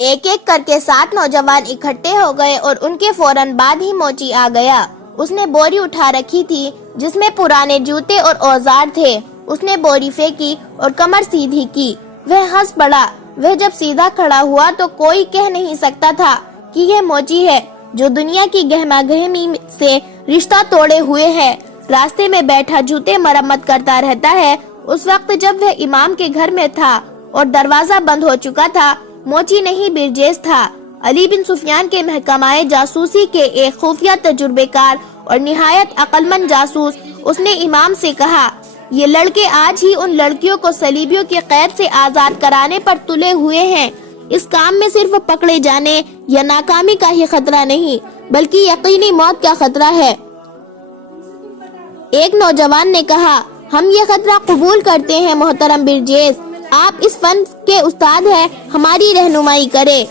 ایک ایک کر کے 7 نوجوان اکٹھے ہو گئے اور ان کے فوراً بعد ہی موچی آ گیا۔ اس نے بوری اٹھا رکھی تھی جس میں پرانے جوتے اور اوزار تھے۔ اس نے بوری پھینکی اور کمر سیدھی کی۔ وہ ہنس پڑا۔ وہ جب سیدھا کھڑا ہوا تو کوئی کہہ نہیں سکتا تھا کہ یہ موچی ہے جو دنیا کی گہما گہمی سے رشتہ توڑے ہوئے ہے۔ راستے میں بیٹھا جوتے مرمت کرتا رہتا ہے۔ اس وقت جب وہ امام کے گھر میں تھا اور دروازہ بند ہو چکا تھا، موچی نہیں برجیز تھا۔ علی بن سفیان کے محکمہ جاسوسی کے ایک خفیہ تجربے کار اور نہایت عقل مند جاسوس، اس نے امام سے کہا، یہ لڑکے آج ہی ان لڑکیوں کو صلیبیوں کی قید سے آزاد کرانے پر تلے ہوئے ہیں۔ اس کام میں صرف پکڑے جانے یا ناکامی کا ہی خطرہ نہیں بلکہ یقینی موت کا خطرہ ہے۔ ایک نوجوان نے کہا، ہم یہ خطرہ قبول کرتے ہیں محترم برجیز، آپ اس فن کے استاد ہیں، ہماری رہنمائی کرے۔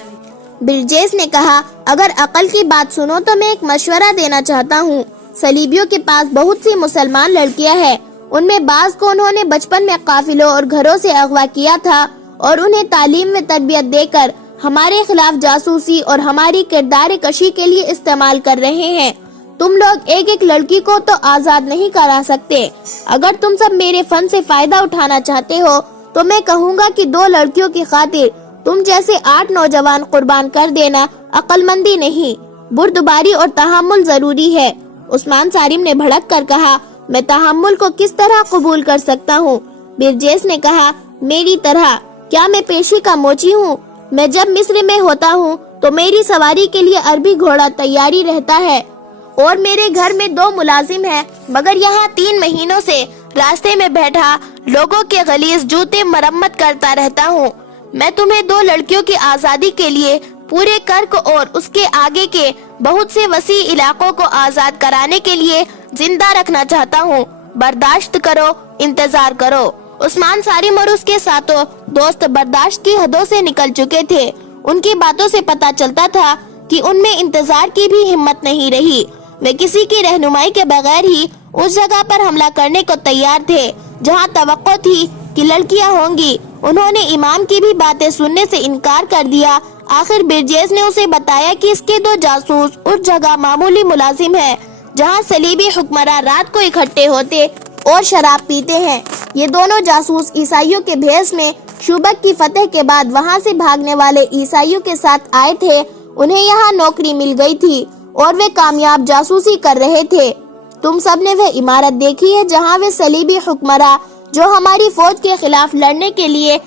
برجیز نے کہا، اگر عقل کی بات سنو تو میں ایک مشورہ دینا چاہتا ہوں۔ صلیبیوں کے پاس بہت سی مسلمان لڑکیاں ہیں، ان میں بعض کو انہوں نے بچپن میں قافلوں اور گھروں سے اغوا کیا تھا اور انہیں تعلیم و تربیت دے کر ہمارے خلاف جاسوسی اور ہماری کردار کشی کے لیے استعمال کر رہے ہیں۔ تم لوگ ایک ایک لڑکی کو تو آزاد نہیں کرا سکتے۔ اگر تم سب میرے فن سے فائدہ اٹھانا چاہتے ہو تو میں کہوں گا کہ 2 لڑکیوں کی خاطر تم جیسے 8 نوجوان قربان کر دینا عقل مندی نہیں، بردباری اور تحمل ضروری ہے۔ عثمان صارم نے بھڑک کر کہا، میں تحمل کو کس طرح قبول کر سکتا ہوں؟ برجیز نے کہا، میری طرح؟ کیا میں پیشی کا موچی ہوں؟ میں جب مصر میں ہوتا ہوں تو میری سواری کے لیے عربی گھوڑا تیاری رہتا ہے اور میرے گھر میں 2 ملازم ہیں، مگر یہاں 3 مہینوں سے راستے میں بیٹھا لوگوں کے غلیظ جوتے مرمت کرتا رہتا ہوں۔ میں تمہیں 2 لڑکیوں کی آزادی کے لیے پورے کرک اور اس کے آگے کے بہت سے وسیع علاقوں کو آزاد کرانے کے لیے زندہ رکھنا چاہتا ہوں۔ برداشت کرو، انتظار کرو۔ عثمان صارم اور اس کے ساتھوں دوست برداشت کی حدوں سے نکل چکے تھے۔ ان کی باتوں سے پتہ چلتا تھا کہ ان میں انتظار کی بھی ہمت نہیں رہی۔ وہ کسی کی رہنمائی کے بغیر ہی اس جگہ پر حملہ کرنے کو تیار تھے جہاں توقع تھی کہ لڑکیاں ہوں گی۔ انہوں نے امام کی بھی باتیں سننے سے انکار کر دیا۔ آخر برجیز نے اسے بتایا کہ اس کے 2 جاسوس اس جگہ معمولی ملازم ہیں جہاں صلیبی حکمراں رات کو اکٹھے ہوتے اور شراب پیتے ہیں۔ یہ دونوں جاسوس عیسائیوں کے بھیس میں شوبک کی فتح کے بعد وہاں سے بھاگنے والے عیسائیوں کے ساتھ آئے تھے۔ انہیں یہاں نوکری مل گئی تھی اور وہ کامیاب جاسوسی کر رہے تھے۔ تم سب نے وہ عمارت دیکھی ہے جہاں وہ صلیبی حکمراں جو ہماری فوج کے خلاف لڑنے کے لیے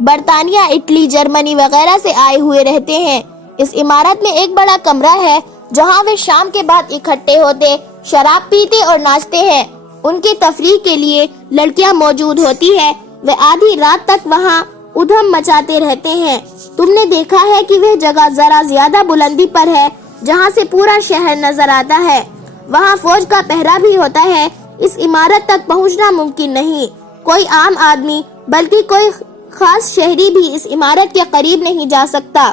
برطانیہ، اٹلی، جرمنی وغیرہ سے آئے ہوئے رہتے ہیں۔ اس عمارت میں ایک بڑا کمرہ ہے جہاں وہ شام کے بعد اکٹھے ہوتے، شراب پیتے اور ناچتے ہیں۔ ان کی تفریح کے لیے لڑکیاں موجود ہوتی ہیں۔ وہ آدھی رات تک وہاں ادھم مچاتے رہتے ہیں۔ تم نے دیکھا ہے کہ وہ جگہ ذرا زیادہ بلندی پر ہے جہاں سے پورا شہر نظر آتا ہے۔ وہاں فوج کا پہرا بھی ہوتا ہے۔ اس عمارت تک پہنچنا ممکن نہیں۔ کوئی عام آدمی بلکہ کوئی خاص شہری بھی اس عمارت کے قریب نہیں جا سکتا۔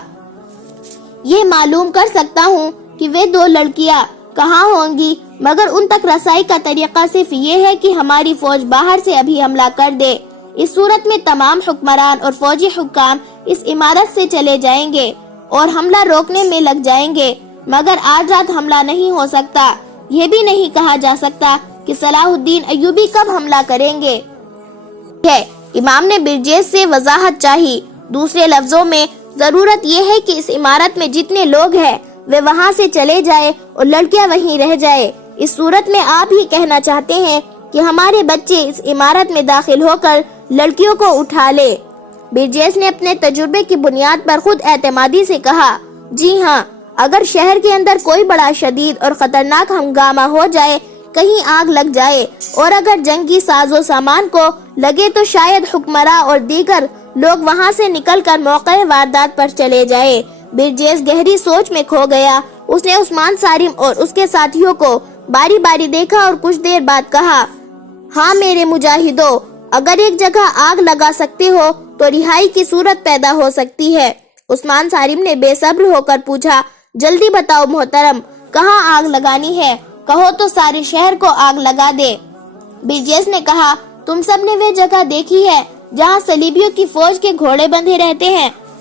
یہ معلوم کر سکتا ہوں کہ وہ 2 لڑکیاں کہاں ہوں گی، مگر ان تک رسائی کا طریقہ صرف یہ ہے کہ ہماری فوج باہر سے ابھی حملہ کر دے۔ اس صورت میں تمام حکمران اور فوجی حکام اس عمارت سے چلے جائیں گے اور حملہ روکنے میں لگ جائیں گے، مگر آج رات حملہ نہیں ہو سکتا۔ یہ بھی نہیں کہا جا سکتا کہ صلاح الدین ایوبی کب حملہ کریں گے۔ امام نے برجیز سے وضاحت چاہی۔ دوسرے لفظوں میں ضرورت یہ ہے کہ اس عمارت میں جتنے لوگ ہیں وہ وہاں سے چلے جائے اور لڑکیاں وہیں رہ جائے۔ اس صورت میں آپ ہی کہنا چاہتے ہیں کہ ہمارے بچے اس عمارت میں داخل ہو کر لڑکیوں کو اٹھا لے۔ برجیز نے اپنے تجربے کی بنیاد پر خود اعتمادی سے کہا، جی ہاں، اگر شہر کے اندر کوئی بڑا شدید اور خطرناک ہنگامہ ہو جائے، کہیں آگ لگ جائے اور اگر جنگی ساز و سامان کو لگے تو شاید حکمراں اور دیگر لوگ وہاں سے نکل کر موقع واردات پر چلے جائے۔ برجیز گہری سوچ میں کھو گیا۔ اس نے عثمان صارم اور اس کے ساتھیوں کو باری باری دیکھا اور کچھ دیر بعد کہا، ہاں میرے مجاہدوں، اگر ایک جگہ آگ لگا سکتے ہو تو رہائی کی صورت پیدا ہو سکتی ہے۔ عثمان صارم نے بے صبر ہو کر پوچھا، جلدی بتاؤ محترم، کہاں آگ لگانی ہے؟ کہو تو سارے شہر کو آگ لگا دے۔ برجیز نے کہا، تم سب نے وہ جگہ دیکھی ہے جہاں صلیبیوں کی فوج کے گھوڑے بندھے رہتے ہیں؟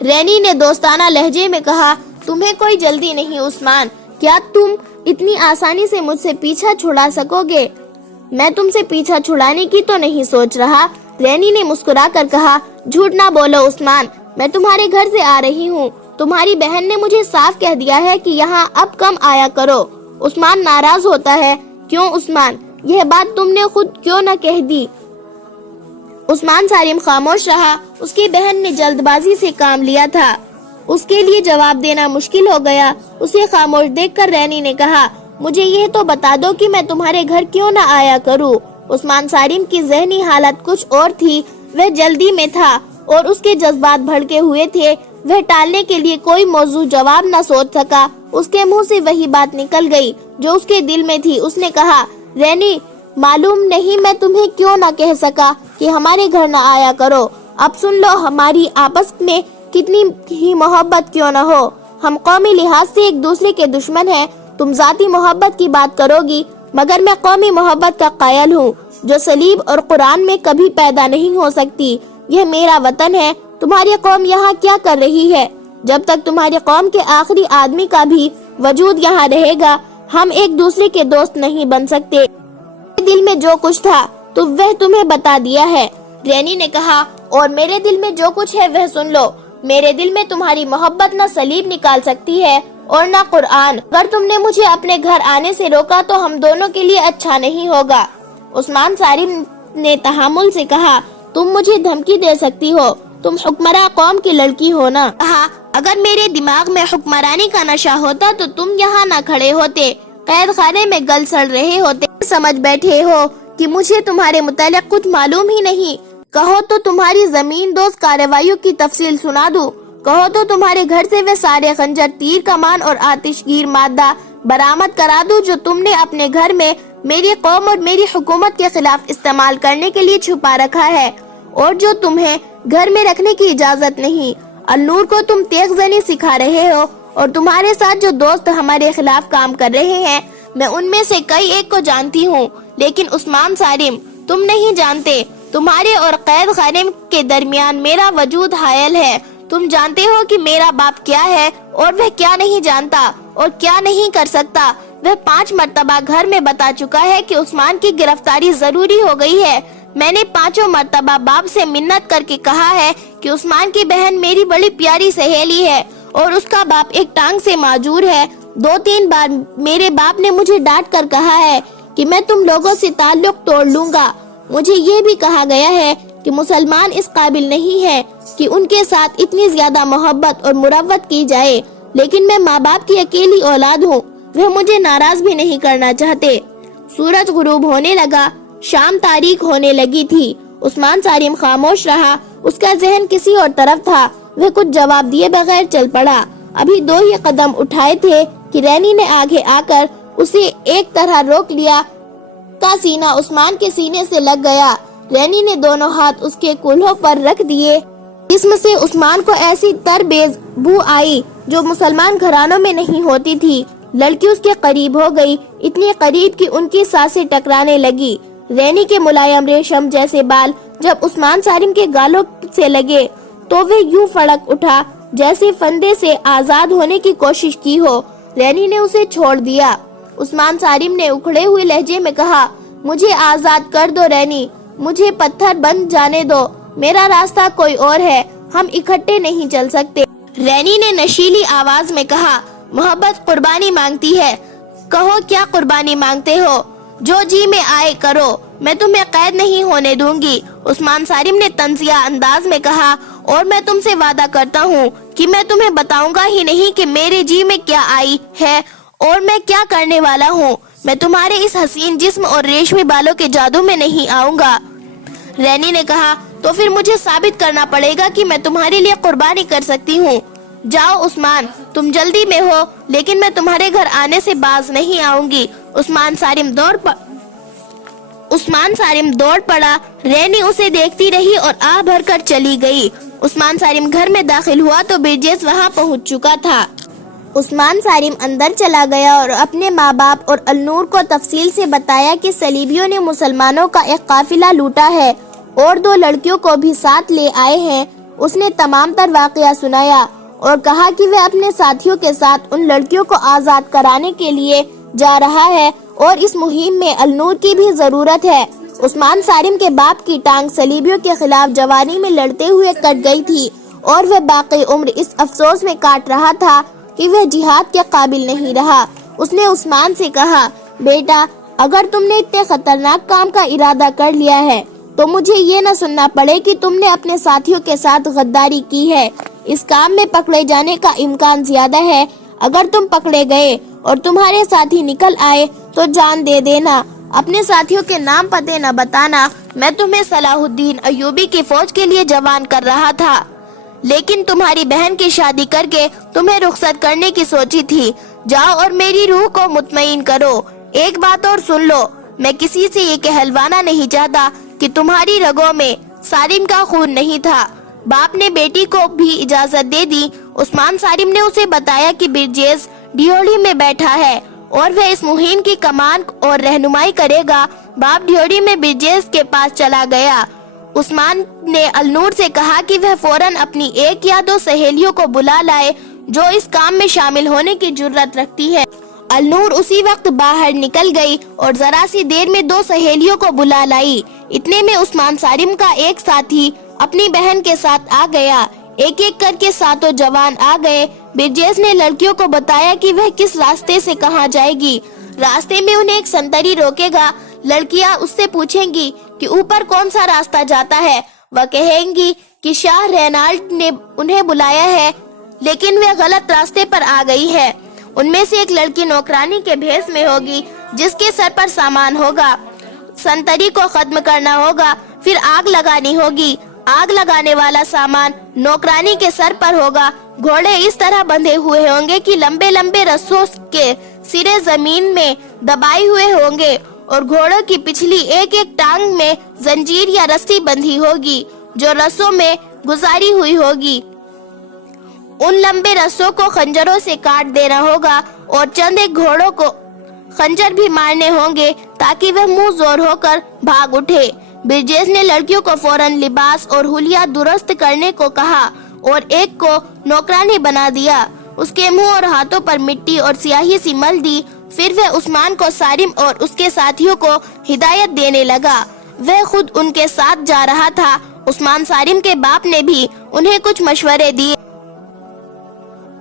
رینی نے دوستانہ لہجے میں کہا، تمہیں کوئی جلدی نہیں عثمان، کیا تم اتنی آسانی سے مجھ سے پیچھا چھڑا سکو گے؟ میں تم سے پیچھا چھڑانے کی تو نہیں سوچ رہا۔ رینی نے مسکرا کر کہا، جھوٹ نہ بولو عثمان، میں تمہارے گھر سے آ رہی ہوں، تمہاری بہن نے مجھے صاف کہہ دیا ہے کہ یہاں اب کم آیا کرو۔ عثمان ناراض ہوتا ہے، کیوں عثمان، یہ بات تم نے خود کیوں نہ کہہ دی؟ عثمان سالم خاموش رہا، اس کی بہن نے جلد بازی سے کام لیا تھا، اس کے لیے جواب دینا مشکل ہو گیا۔ اسے خاموش دیکھ کر رینی نے کہا، مجھے یہ تو بتا دو کہ میں تمہارے گھر کیوں نہ آیا کروں؟ عثمان سالم کی ذہنی حالت کچھ اور تھی، وہ جلدی میں تھا اور اس کے جذبات بھڑکے ہوئے تھے، وہ ٹالنے کے لیے کوئی موضوع جواب نہ سوچ سکا۔ اس کے منہ سے وہی بات نکل گئی جو اس کے دل میں تھی۔ اس نے کہا، رینی، معلوم نہیں میں تمہیں کیوں نہ کہہ سکا کہ ہمارے گھر نہ آیا کرو۔ اب سن لو، ہماری آپس میں کتنی ہی محبت کیوں نہ ہو، ہم قومی لحاظ سے ایک دوسرے کے دشمن ہیں۔ تم ذاتی محبت کی بات کرو گی، مگر میں قومی محبت کا قائل ہوں جو صلیب اور قرآن میں کبھی پیدا نہیں ہو سکتی۔ یہ میرا وطن ہے، تمہاری قوم یہاں کیا کر رہی ہے؟ جب تک تمہاری قوم کے آخری آدمی کا بھی وجود یہاں رہے گا، ہم ایک دوسرے کے دوست نہیں بن سکتے۔ میرے دل میں جو کچھ تھا تو وہ تمہیں بتا دیا ہے۔ رینی نے کہا، اور میرے دل میں جو کچھ ہے وہ سن لو۔ میرے دل میں تمہاری محبت نہ صلیب نکال سکتی ہے اور نہ قرآن۔ اگر تم نے مجھے اپنے گھر آنے سے روکا تو ہم دونوں کے لیے اچھا نہیں ہوگا۔ عثمان سالم نے تحمل سے کہا، تم مجھے دھمکی دے سکتی ہو، تم حکمراں قوم کی لڑکی ہو نا۔ کہا، اگر میرے دماغ میں حکمرانی کا نشہ ہوتا تو تم یہاں نہ کھڑے ہوتے، قید خانے میں گل سڑ رہے ہوتے۔ سمجھ بیٹھے ہو کہ مجھے تمہارے متعلق کچھ معلوم ہی نہیں۔ کہو تو تمہاری زمین دوز کارروائیوں کی تفصیل سنا دوں، کہو تو تمہارے گھر سے وہ سارے خنجر، تیر کمان اور آتش گیر مادہ برآمد کرا دوں جو تم نے اپنے گھر میں میری قوم اور میری حکومت کے خلاف استعمال کرنے کے لیے چھپا رکھا ہے اور جو تمہیں گھر میں رکھنے کی اجازت نہیں۔ النور کو تم تیغ زنی سکھا رہے ہو اور تمہارے ساتھ جو دوست ہمارے خلاف کام کر رہے ہیں، میں ان میں سے کئی ایک کو جانتی ہوں، لیکن عثمان سالم تم نہیں جانتے۔ تمہارے اور قید خانے کے درمیان میرا وجود حائل ہے۔ تم جانتے ہو کہ میرا باپ کیا ہے اور وہ کیا نہیں جانتا اور کیا نہیں کر سکتا۔ وہ 5 مرتبہ گھر میں بتا چکا ہے کہ عثمان کی گرفتاری ضروری ہو گئی ہے۔ میں نے 5 مرتبہ باپ سے منت کر کے کہا ہے کہ عثمان کی بہن میری بڑی پیاری سہیلی ہے اور اس کا باپ ایک ٹانگ سے معذور ہے۔ 2-3 بار میرے باپ نے مجھے ڈانٹ کر کہا ہے کہ میں تم لوگوں سے تعلق توڑ لوں گا۔ مجھے یہ بھی کہا گیا ہے کہ مسلمان اس قابل نہیں ہے کہ ان کے ساتھ اتنی زیادہ محبت اور مروت کی جائے، لیکن میں ماں باپ کی اکیلی اولاد ہوں، وہ مجھے ناراض بھی نہیں کرنا چاہتے۔ سورج غروب ہونے لگا، شام تاریک ہونے لگی تھی۔ عثمان سالم خاموش رہا، اس کا ذہن کسی اور طرف تھا۔ وہ کچھ جواب دیے بغیر چل پڑا۔ ابھی 2 ہی قدم اٹھائے تھے کہ رینی نے آگے آ کر اسے ایک طرح روک لیا۔ کا سینہ عثمان کے سینے سے لگ گیا۔ رینی نے دونوں ہاتھ اس کے کولہوں پر رکھ دیے۔ جسم سے عثمان کو ایسی تربیز بو آئی جو مسلمان گھرانوں میں نہیں ہوتی تھی۔ لڑکی اس کے قریب ہو گئی، اتنی قریب کہ ان کی سانسیں ٹکرانے لگی۔ رینی کے ملائم ریشم جیسے بال جب عثمان سالم کے گالوں سے لگے تو وہ یوں فڑک اٹھا جیسے فندے سے آزاد ہونے کی کوشش کی ہو۔ رینی نے اسے چھوڑ دیا۔ عثمان سالم نے اکھڑے ہوئے لہجے میں کہا، مجھے آزاد کر دو رینی، مجھے پتھر بن جانے دو، میرا راستہ کوئی اور ہے، ہم اکٹھے نہیں چل سکتے۔ رینی نے نشیلی آواز میں کہا، محبت قربانی مانگتی ہے، کہو کیا قربانی مانگتے ہو، جو جی میں آئے کرو، میں تمہیں قید نہیں ہونے دوں گی۔ عثمان سالم نے طنزیہ انداز میں کہا، اور میں تم سے وعدہ کرتا ہوں کہ میں تمہیں بتاؤں گا ہی نہیں کہ میرے جی میں کیا آئی ہے اور میں کیا کرنے والا ہوں۔ میں تمہارے اس حسین جسم اور ریشمی بالوں کے جادو میں نہیں آؤں گا۔ رینی نے کہا، تو پھر مجھے ثابت کرنا پڑے گا کہ میں تمہارے لیے قربانی کر سکتی ہوں۔ جاؤ عثمان، تم جلدی میں ہو، لیکن میں تمہارے گھر آنے سے باز نہیں آؤں گی۔ عثمان سالم دوڑ پڑا۔ رینی اسے دیکھتی رہی اور آہ بھر کر چلی گئی۔ عثمان سالم گھر میں داخل ہوا تو برجیس وہاں پہنچ چکا تھا۔ عثمان سالم اندر چلا گیا اور اپنے ماں باپ اور النور کو تفصیل سے بتایا کہ صلیبیوں نے مسلمانوں کا ایک قافلہ لوٹا ہے اور 2 لڑکیوں کو بھی ساتھ لے آئے ہیں۔ اس نے تمام تر واقعہ سنایا اور کہا کہ وہ اپنے ساتھیوں کے ساتھ ان لڑکیوں کو آزاد کرانے کے لیے جا رہا ہے اور اس مہم میں النور کی بھی ضرورت ہے۔ عثمان سالم کے باپ کی ٹانگ صلیبیوں کے خلاف جوانی میں لڑتے ہوئے کٹ گئی تھی اور وہ باقی عمر اس افسوس میں کاٹ رہا تھا کہ وہ جہاد کے قابل نہیں رہا۔ اس نے عثمان سے کہا، بیٹا اگر تم نے اتنے خطرناک کام کا ارادہ کر لیا ہے تو مجھے یہ نہ سننا پڑے کہ تم نے اپنے ساتھیوں کے ساتھ غداری کی ہے۔ اس کام میں پکڑے جانے کا امکان زیادہ ہے۔ اگر تم پکڑے گئے اور تمہارے ساتھی نکل آئے تو جان دے دینا، اپنے ساتھیوں کے نام پتے نہ بتانا۔ میں تمہیں صلاح الدین ایوبی کی فوج کے لیے جوان کر رہا تھا، لیکن تمہاری بہن کی شادی کر کے تمہیں رخصت کرنے کی سوچی تھی۔ جاؤ اور میری روح کو مطمئن کرو۔ ایک بات اور سن لو، میں کسی سے یہ کہلوانا نہیں چاہتا کہ تمہاری رگوں میں سالم کا خون نہیں تھا۔ باپ نے بیٹی کو بھی اجازت دے دی۔ عثمان سالم نے اسے بتایا کہ برجیز ڈیوڑی میں بیٹھا ہے اور وہ اس مہم کی کمان اور رہنمائی کرے گا۔ باپ ڈیوڑی میں برجیز کے پاس چلا گیا۔ عثمان نے النور سے کہا کہ وہ فوراً اپنی ایک یا دو سہیلیوں کو بلا لائے جو اس کام میں شامل ہونے کی جرات رکھتی ہے۔ النور اسی وقت باہر نکل گئی اور ذرا سی دیر میں دو سہیلیوں کو بلا لائی۔ اتنے میں عثمان سالم کا ایک ساتھی اپنی بہن کے ساتھ آ گیا۔ ایک ایک کر کے ساتوں جوان آ گئے۔ برجیز نے لڑکیوں کو بتایا کہ وہ کس راستے سے کہاں جائے گی۔ راستے میں انہیں ایک سنتری روکے گا۔ لڑکیاں اس سے پوچھیں گی کہ اوپر کون سا راستہ جاتا ہے۔ وہ کہیں گی کہ شاہ رینالڈ نے انہیں بلایا ہے، لیکن وہ غلط راستے پر آ گئی ہے۔ ان میں سے ایک لڑکی نوکرانی کے بھیس میں ہوگی جس کے سر پر سامان ہوگا۔ سنتری کو ختم کرنا ہوگا، پھر آگ لگانی ہوگی۔ آگ لگانے والا سامان نوکرانی کے سر پر ہوگا۔ گھوڑے اس طرح بندھے ہوئے ہوں گے کہ لمبے لمبے رسوں کے سرے زمین میں دبائے ہوئے ہوں گے اور گھوڑوں کی پچھلی ایک ایک ٹانگ میں زنجیر یا رسی بندھی ہوگی جو رسوں میں گزاری ہوئی ہوگی۔ ان لمبے رسوں کو خنجروں سے کاٹ دینا ہوگا اور چند ایک گھوڑوں کو خنجر بھی مارنے ہوں گے تاکہ وہ منہ زور ہو کر بھاگ اٹھے۔ برجیز نے لڑکیوں کو فوراً لباس اور حلیہ درست کرنے کو کہا اور ایک کو نوکرانی بنا دیا۔ اس کے منہ اور ہاتھوں پر مٹی اور سیاہی سی مل دی۔ پھر وہ عثمان کو سالم اور اس کے ساتھیوں کو ہدایت دینے لگا۔ وہ خود ان کے ساتھ جا رہا تھا۔ عثمان سالم کے باپ نے بھی انہیں کچھ مشورے دیے۔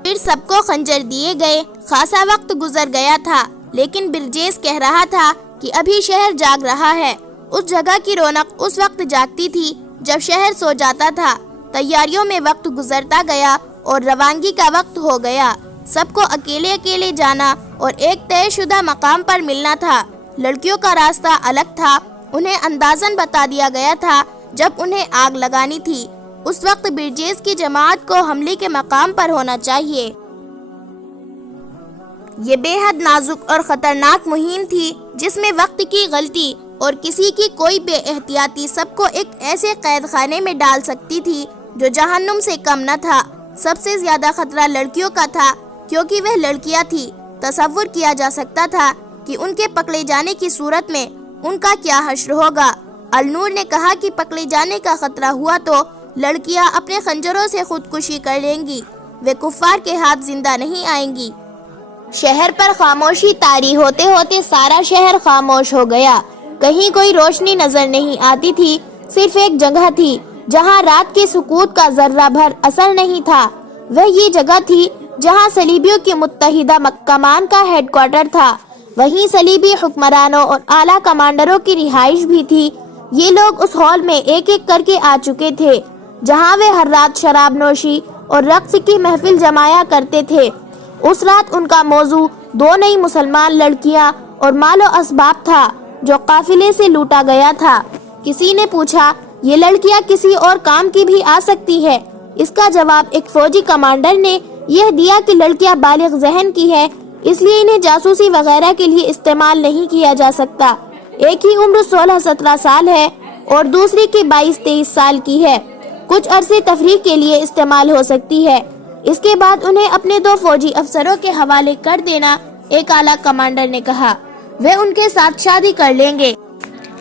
پھر سب کو خنجر دیے گئے۔ خاصا وقت گزر گیا تھا، لیکن برجیز کہہ رہا تھا کہ ابھی شہر جاگ رہا ہے۔ اس جگہ کی رونق اس وقت جاگتی تھی جب شہر سو جاتا تھا۔ تیاریوں میں وقت گزرتا گیا اور روانگی کا وقت ہو گیا۔ سب کو اکیلے اکیلے جانا اور ایک طے شدہ مقام پر ملنا تھا۔ لڑکیوں کا راستہ الگ تھا۔ انہیں اندازاً بتا دیا گیا تھا جب انہیں آگ لگانی تھی۔ اس وقت برجیز کی جماعت کو حملے کے مقام پر ہونا چاہیے۔ یہ بے حد نازک اور خطرناک مہم تھی جس میں وقت کی غلطی اور کسی کی کوئی بے احتیاطی سب کو ایک ایسے قید خانے میں ڈال سکتی تھی جو جہنم سے کم نہ تھا۔ سب سے زیادہ خطرہ لڑکیوں کا تھا کیونکہ وہ لڑکیاں تھیں۔ تصور کیا جا سکتا تھا کہ ان کے پکڑے جانے کی صورت میں ان کا کیا حشر ہوگا۔ النور نے کہا کہ پکڑے جانے کا خطرہ ہوا تو لڑکیاں اپنے خنجروں سے خودکشی کر لیں گی۔ وہ کفار کے ہاتھ زندہ نہیں آئیں گی۔ شہر پر خاموشی طاری ہوتے ہوتے سارا شہر خاموش ہو گیا۔ کہیں کوئی روشنی نظر نہیں آتی تھی۔ صرف ایک جگہ تھی جہاں رات کی سکوت کا ذرہ بھر اثر نہیں تھا۔ وہ یہ جگہ تھی جہاں صلیبیوں کی متحدہ کمان کا ہیڈ کوارٹر تھا۔ وہیں صلیبی حکمرانوں اور اعلیٰ کمانڈروں کی رہائش بھی تھی۔ یہ لوگ اس ہال میں ایک ایک کر کے آ چکے تھے جہاں وہ ہر رات شراب نوشی اور رقص کی محفل جمایا کرتے تھے۔ اس رات ان کا موضوع دو نئی مسلمان لڑکیاں اور مال و اسباب تھا جو قافلے سے لوٹا گیا تھا۔ کسی نے پوچھا، یہ لڑکیاں کسی اور کام کی بھی آ سکتی ہے؟ اس کا جواب ایک فوجی کمانڈر نے یہ دیا کہ لڑکیاں بالغ ذہن کی ہے، اس لیے انہیں جاسوسی وغیرہ کے لیے استعمال نہیں کیا جا سکتا۔ ایک کی عمر 16-17 سال ہے اور دوسری کی 22-23 سال کی ہے۔ کچھ عرصے تفریح کے لیے استعمال ہو سکتی ہے، اس کے بعد انہیں اپنے 2 فوجی افسروں کے حوالے کر دینا، ایک اعلیٰ کمانڈر نے کہا۔ وہ ان کے ساتھ شادی کر لیں گے۔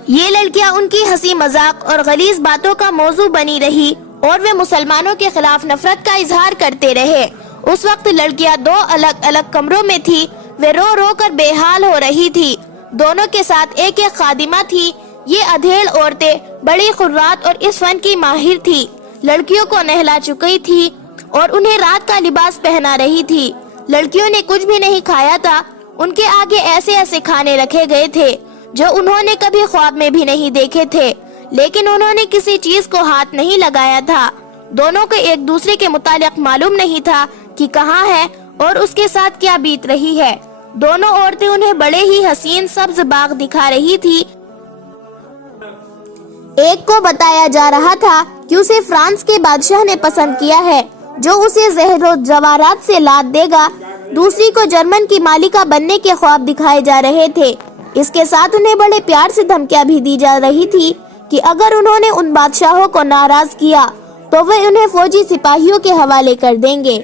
یہ لڑکیاں ان کی ہنسی مذاق اور غلیظ باتوں کا موضوع بنی رہی اور وہ مسلمانوں کے خلاف نفرت کا اظہار کرتے رہے۔ اس وقت لڑکیاں 2 الگ الگ کمروں میں تھی، وہ رو رو کر بے حال ہو رہی تھی۔ دونوں کے ساتھ ایک ایک خادمہ تھی۔ یہ ادھیڑ عورتیں بڑی خرات اور اس فن کی ماہر تھی۔ لڑکیوں کو نہلا چکی تھی اور انہیں رات کا لباس پہنا رہی تھی۔ لڑکیوں نے کچھ بھی نہیں کھایا تھا، ان کے آگے ایسے ایسے کھانے رکھے گئے تھے جو انہوں نے کبھی خواب میں بھی نہیں دیکھے تھے، لیکن انہوں نے کسی چیز کو ہاتھ نہیں لگایا تھا۔ دونوں کو ایک دوسرے کے متعلق معلوم نہیں تھا کہ کہاں ہے اور اس کے ساتھ کیا بیت رہی ہے۔ دونوں عورتیں انہیں بڑے ہی حسین سبز باغ دکھا رہی تھی۔ ایک کو بتایا جا رہا تھا کہ اسے فرانس کے بادشاہ نے پسند کیا ہے جو اسے زہر و جواہرات سے لاد دے گا۔ دوسری کو جرمن کی مالکہ بننے کے خواب دکھائے جا رہے تھے۔ اس کے ساتھ انہیں بڑے پیار سے دھمکیاں بھی دی جا رہی تھی کہ اگر انہوں نے ان بادشاہوں کو ناراض کیا تو وہ انہیں فوجی سپاہیوں کے حوالے کر دیں گے۔